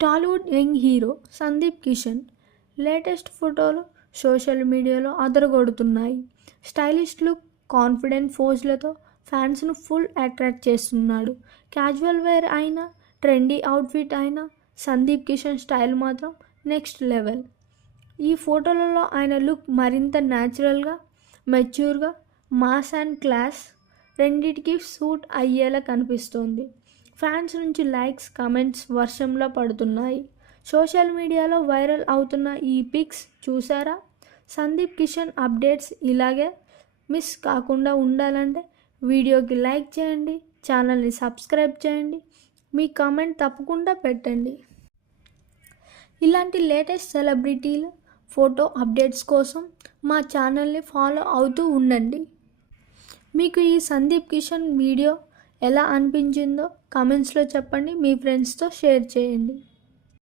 Tollywood young hero Sandeep Kishan latest ఫోటోలు social మీడియాలో అదరగొడుతున్నాయి. స్టైలిష్ లుక్ కాన్ఫిడెంట్ ఫోజ్లతో ఫ్యాన్స్ను ఫుల్ అట్రాక్ట్ చేస్తున్నాడు. క్యాజువల్ వేర్ అయినా ట్రెండీ అవుట్ఫిట్ అయినా సందీప్ కిషన్ స్టైల్ మాత్రం నెక్స్ట్ లెవెల్. ఈ ఫోటోలలో ఆయన లుక్ మరింత న్యాచురల్గా మెచ్యూర్గా మాస్ అండ్ క్లాస్ రెండిటికి సూట్ అయ్యేలా కనిపిస్తోంది. ఫ్యాన్స్ నుంచి లైక్స్ కమెంట్స్ వర్షంలో పడుతున్నాయి. సోషల్ మీడియాలో వైరల్ అవుతున్న ఈ పిక్స్ చూసారా సందీప్ కిషన్ అప్డేట్స్ ఇలాగే మిస్ కాకుండా ఉండాలంటే వీడియోకి లైక్ చేయండి ఛానల్ని సబ్స్క్రైబ్ చేయండి మీ కామెంట్ తప్పకుండా పెట్టండి. ఇలాంటి లేటెస్ట్ సెలబ్రిటీల ఫోటో అప్డేట్స్ కోసం మా ఛానల్ని ఫాలో అవుతూ ఉండండి. మీకు ఈ సందీప్ కిషన్ వీడియో ఎలా అనిపించిందో కామెంట్స్లో చెప్పండి. మీ ఫ్రెండ్స్తో షేర్ చేయండి.